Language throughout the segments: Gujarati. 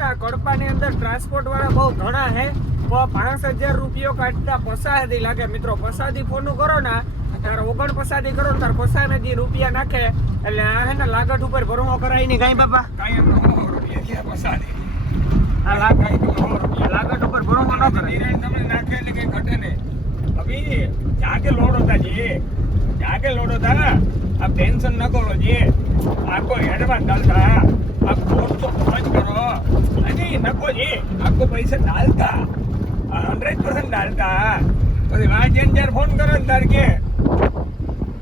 ને કડપાની અંદર ટ્રાન્સપોર્ટ વાળા બહુ ઘણા હે, પણ 5000 રૂપિયો કાઢતા પસાદી લાગે મિત્રો. પસાદી ફોનું કરો ને તારે 49 પસાદી કરો ને તાર પસાદી રૂપિયા નાખે એટલે આ હે ને લાગત ઉપર ભરવો કરાય નહીં કાંઈ બાપા કાંઈ રૂપિયા પસાદી આ લાગત ઉપર ભરવો ન કરે. નિરાણ તમને નાખે એટલે કઈ ઘટે નહીં. અભી જાકે લોડો था जी, जाके लोडो था, अब टेंशन न करो जी, आपको एडवांस डालता, आप फोन तो समझ करो, नहीं नको जी, आपको पैसे डालता 100% डालता, तो वहाँ जेन फोन करो तार के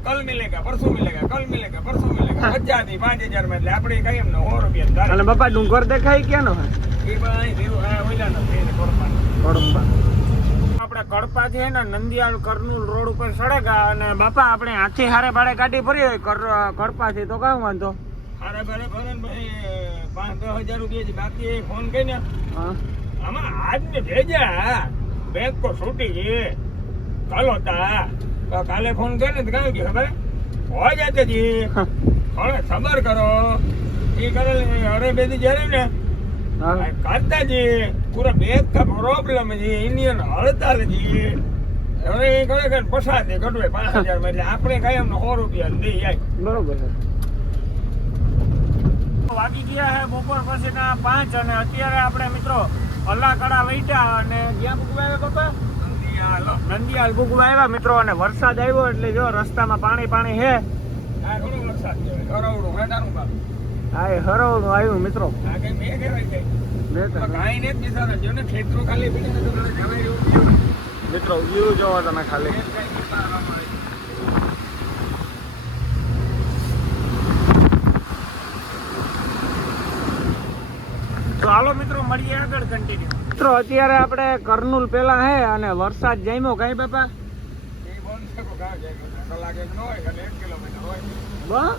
कल मिलेगा परसों मिलेगा कल मिलेगा परसों मिलेगा बच्चा थी 5000 में એટલે આપણે કઈ એમ 100 રૂપિયા અને બાપા ડુંગર દેખાય ક્યાંનો હે એ ભાઈ દેવું આ ઓઈલાનો છે કોરપાનો કડપા. આપણે કડપા છે ને નંદિયાળ કરનુલ રોડ ઉપર સડેગા અને બાપા આપણે હાથી હારે ભાડે ગાડી ભરી હોય કડપા થી તો કાં વાંધો હારે ભાડે ભરે ભાઈ 5-10,000 રૂપિયા બાકી ફોન કરીને આમાં આદમી ભેજા बैंक को छूटी जी कल होता तो काले फोन करे तो कहा कि खबर हो जाते जी थोड़ा सबर करो ये करे अरे बेदी जरे ने करता जी पूरा बैंक का प्रॉब्लम है जी इंडियन हड़ताल जी अरे ये करे कि पसा दे कटवे 5000 में એટલે આપણે કઈ એમ 100 રૂપિયા દઈ જાય બરોબર છે. વાગી ગયા હે બપોર પછીના 5 અને અત્યારે આપણે મિત્રો અલ્લાકડા વૈટા અને ક્યાં ભૂગવા આવ્યા બાપા નંદિયાલ ભૂગવા આવ્યા મિત્રો. અને વરસાદ આવ્યો એટલે જો રસ્તામાં પાણી પાણી હે. આ ઘણો વરસાદ છે હરવડું મેટાનું બાપ હા એ હરવનું આવ્યું મિત્રો. આ કઈ મે કહેવાય કઈ મેં તો કાઈ ને બિચારા જો ને ખેતરો ખાલી બીજા તો જવાય એવું મિત્રો વ્યૂ જોવો તમે ખાલી. તો હાલો મિત્રો મળીએ આગળ કન્ટિન્યુ. મિત્રો અત્યારે આપણે કરનુલ પેલા હે અને વરસાદ જામ્યો કઈ બાપા એ બોન સકો કા જાય કલાક એક નો હોય એટલે 1 કિલોમીટર હોય બા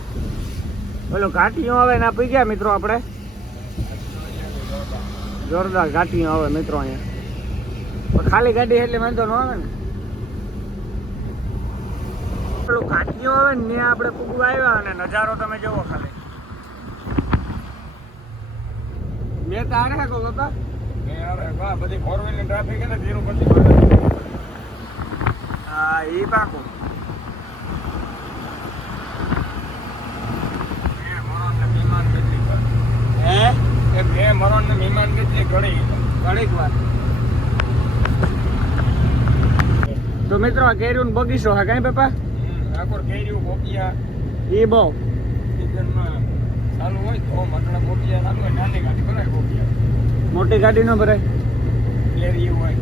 ઓલો ઘાટીઓ આવે ના પી ગયા મિત્રો. આપણે જોરદાર ઘાટીઓ આવે મિત્રો અહીંયા ખાલી ગાડી એટલે વાંધો ન આવે ને. પેલું ઘાટીઓ આવે ને ત્યાં આપણે પૂગવા આવ્યા અને નજારો તમે જોવો ખાલી. મેં તો આરે કહો બાપા એ આવે વાહ બધી ફોર વ્હીલ ની ટ્રાફિક હે ને તિરુપતિ હા એ પાકું. હે એ બે મરણ ને મહેમાન કેટલી ઘણી ઘણીક વાર. તો મિત્રો આ કેરીનો બગીચો હે કઈ બાપા આકોર કેરીયું પોપિયા એ બહુ સીઝનમાં ચાલુ હોય તો મટણા પોપિયા ચાલુ હોય નાની ગાડી ભરાય પોપિયા મોટી ગાડી નો ભરાય કેરી હોય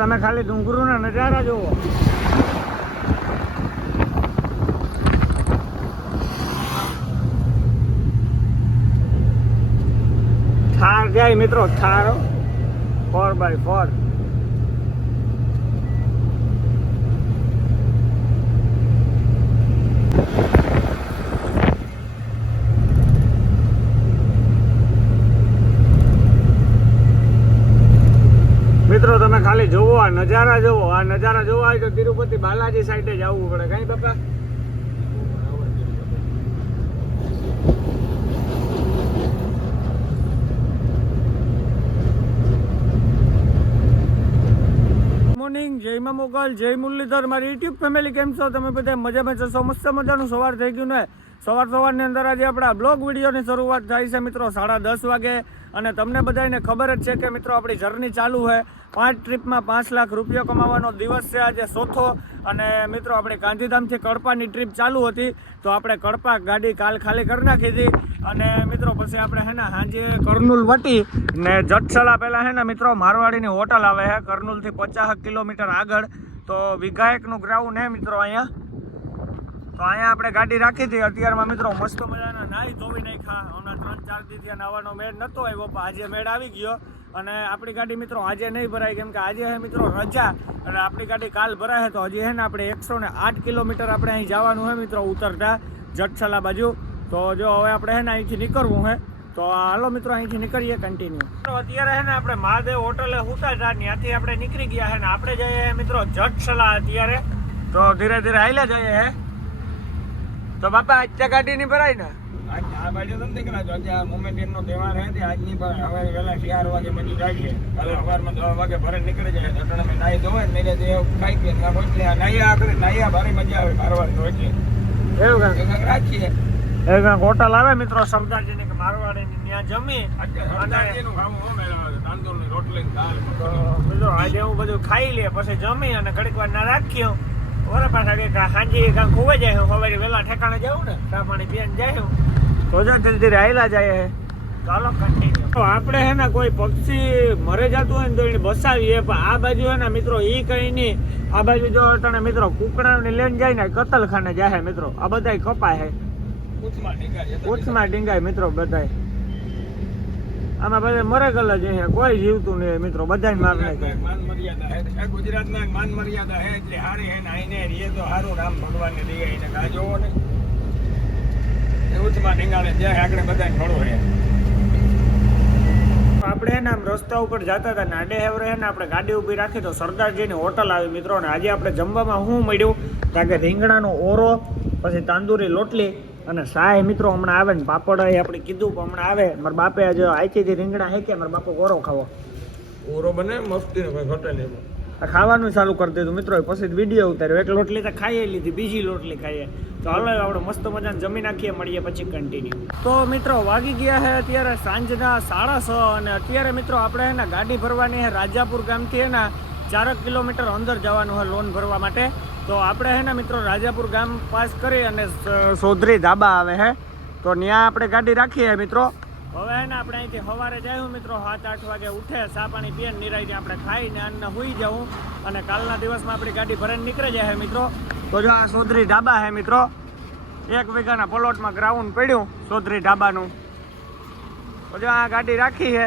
તમે ખાલી ડુંગરોના નજારા જોવો. થાર જાય મિત્રો થાર 4x4. મિત્રો તમે ખાલી જોવો આ નજારા જોવો. આ નજારા જોવા હોય તો તિરુપતિ બાલાજી સાઈડે જ આવવું પડે કઈ બાપા. મોર્નિંગ જય મા મોગલ જય મુરલીધર મારી યુટ્યુબ ફેમિલી કેમ છો તમે બધા મજામાં છો? મસ્ત મજાનું સવાર થઈ ગયું ને. સવારની અંદર આજે આપણા બ્લોગ વિડીયોની શરૂઆત થાય છે મિત્રો 10:30 વાગે. અને તમને બધાને ખબર જ છે કે મિત્રો આપણી જર્ની ચાલુ છે 5 ટ્રીપમાં 5 લાખ રૂપિયા કમાવાનો દિવસ છે આજે ચોથો. અને મિત્રો આપણે ગાંધીધામથી કડપાની ટ્રીપ ચાલુ હતી તો આપણે કડપા ગાડી કાલ ખાલી કરી નાખી હતી. અને મિત્રો પછી આપણે હે ને સાંજે કરનુલ વટી ને જટસલા પહેલાં હે ને મિત્રો મારવાડીની હોટલ આવે છે કરનુલથી 50 કિલોમીટર આગળ. તો વિઘાયકનું ગ્રાઉન્ડ હે મિત્રો અહીંયા. તો અહીંયા આપણે ગાડી રાખી હતી. અત્યારમાં મિત્રો મસ્ત મજાના નાહી ધોવી નાખ્યા. હમણાં 3-4 દિવસથી નાવાનો મેળ નહોતો આવ્યો પણ આજે મેળ આવી ગયો. અને આપણી ગાડી મિત્રો આજે નહીં ભરાય કેમ કે આજે હે મિત્રો રજા અને આપણી ગાડી કાલ ભરાય તો હજી હે ને આપણે 108 કિલોમીટર આપણે અહીં જવાનું છે મિત્રો ઉતરતા જટસલા બાજુ. તો જો હવે આપણે હે ને અહીંથી નીકળવું છે તો હાલો મિત્રો અહીંથી નીકળીએ કન્ટિન્યુ. અત્યારે હે ને આપણે મહાદેવ હોટલે ઉતા હતા ત્યાંથી આપણે નીકળી ગયા છે ને આપણે જઈએ મિત્રો જટસલા અત્યારે. તો ધીરે ધીરે હાલ્યા જઈએ હે તો બાપા આજ ગાડી ની ભરાય ને આજ આ બાજુ તો નથી કરાતો. આજે આ મોમેન્ટન નો તહેવાર હે તે આજની પર હવે વેલા 4 વાગે મજી જાય. કાલે સવારમાં 10 વાગે ભરે નીકળી જાય. અટણ મે નાઈ ધોવાય ને એટલે તે ખાઈ પીને નાખો એટલે આ નાયા આખરે નાયા ભારે મજા આવે કારવાર તો એટલે એવું કાંઈ એક રાખીએ. એ કાંઈક હોટલ આવે મિત્રો સરદારજી ની કે મારવાડી ની ત્યાં જમી સરદારજીનું ખાવું હો મેળા તાંદૂળની રોટલી ને દાળ તો મિત્રો આજે હું બધું ખાઈ લે પછી જમી અને ઘડીક વાર ના રાખ્યો ઓરે પાછા કે હાંજી કાંઈ ખોવાઈ જાય સવારે વહેલા ઠેકાણે જાઉં ને ચા પાણી પીને જાય તો ધીરે ધીરે આયલા જાય હે ચાલો કન્ટિન્યુ. તો આપણે હે ને કોઈ પક્ષી મરે જતું હોય ને તો એને બસાવીએ પણ આ બાજુ હે ને મિત્રો ઈ કઈ નહીં. આ બાજુ જો અટાણે મિત્રો કુકડાને લઈને જાય ને કતલખાને જાય મિત્રો. આ બધાય કપાય હે ઉચમાં ઢીંગાય. ઉચમાં ડીંગાય મિત્રો બધાય. આમાં બધા મરે ગલ જ હે કોઈ જીવતું નહીં મિત્રો બધાને માર નાખે. માન મર્યાદા હે ગુજરાતના માન મર્યાદા હે એટલે હારી હે ને આઈને રીએ તો હારું નામ ભગવાનને દે એને ગાજો ને ઉચમાં ઢીંગાણે જ્યાં આગળ બધાને ઘણો હે. આપણે હે ને આમ રસ્તા ઉપર જતા હતા નાડે હેવરે હે ને આપણે ગાડી ઊભી રાખી તો સરદારજીની હોટલ આવી મિત્રો. ને આજે આપણે જમવામાં શું મળ્યું કારણ કે રીંગણાનો ઓરો પછી તાંદુરી લોટલી અને સાય મિત્રો હમણાં આવે ને પાપડ આપણે કીધું પણ હમણાં આવે. મારા બાપે આજે આઈથી રીંગણા હે કે મારા બાપો ગોરો ખાવો ઓરો બને મસ્તી ને કોઈ ઘટે નહીં. આ ખાવાનું ચાલુ કરી દીધું મિત્રો. પછી વિડીયો ઉતાર્યો. એક લોટલી તો ખાઈએ લીધી બીજી લોટલી ખાઈએ. તો હાલો આપણે મસ્ત મજાને જમી નાખીએ મળીએ પછી કન્ટિન્યુ. તો મિત્રો વાગી ગયા છે અત્યારે સાંજના 6:30 અને અત્યારે મિત્રો આપણે હે ને ગાડી ભરવાની છે રાજાપુર ગામથી હે ને 4 કિલોમીટર અંદર જવાનું છે લોન ભરવા માટે. તો આપણે હે ને મિત્રો રાજાપુર ગામ પાસ કરી અને ચૌધરી ધાબા આવે છે તો ત્યાં આપણે ગાડી રાખીએ મિત્રો. હવે હે ને આપણે અહીંથી સવારે જાયું મિત્રો 7-8 વાગે ઉઠે ચા પાણી પીને નિરાઈને આપણે ખાઈને અન્ન સુઈ જાઉં અને કાલના દિવસમાં આપણી ગાડી ભરાઈને નીકળી જાય મિત્રો. તો જો આ ચૌધરી ધાબા છે મિત્રો. 1 વીઘાના પ્લોટમાં ગ્રાઉન્ડ પડ્યું ચૌધરી ધાબાનું. તો જો આ ગાડી રાખી છે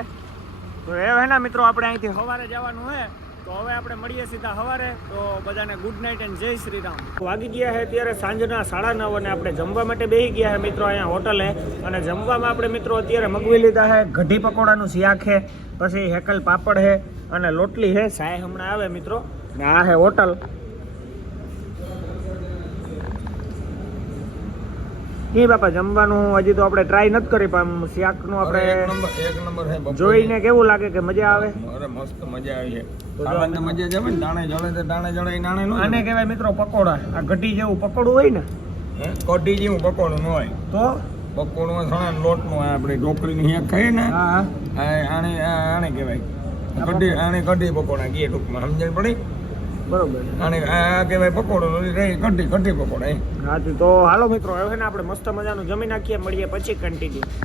તો એ હે ને મિત્રો આપણે અહીંથી સવારે જવાનું છે. તો હવે આપણે મળીએ સીધા સવારે. તો બધાને ગુડ નાઇટ એન્ડ જય શ્રી રામ. વાગી ગયા છે અત્યારે સાંજના 9:30 અને આપણે જમવા માટે બેસી ગયા છે મિત્રો અહીંયા હોટલે. અને જમવામાં આપણે મિત્રો અત્યારે મગવી લીધા છે કઢી પકોડાનું શાક છે પછી હેકલ પાપડ છે અને લોટલી છે. સાય હમણાં આવે મિત્રો ને આ છે હોટલ. ઈ બાપા જમવાનું હજી તો આપણે ટ્રાય નથી કરી પણ શાકનું આપણે એક નંબર હે બપોરે. જોઈને કેવું લાગે કે મજા આવે? અરે મસ્ત મજા આવી છે. ખાવાની મજા જ આવે ને. દાણે જળે તો દાણે જળે નાણે નો આને કહેવાય મિત્રો પકોડા. આ ઘટી જેવું પકોડું હોય ને હે કઢી જેવું પકોડું ન હોય. તો પકોડું સણા લોટનું આપણે ઢોકળીની હેક ખાઈએ ને હા આને કહેવાય કઢી. આને કઢી પકોડા કહીએ ટૂંકમાં સમજણ પડી. બરોબર. આને આ કહેવાય પકોડો રહી કઢી પકોડા. હા તો હાલો મિત્રો હવે ને આપણે મસ્ત મજાનું જમી નાખીએ મળીએ પછી કન્ટિન્યુ.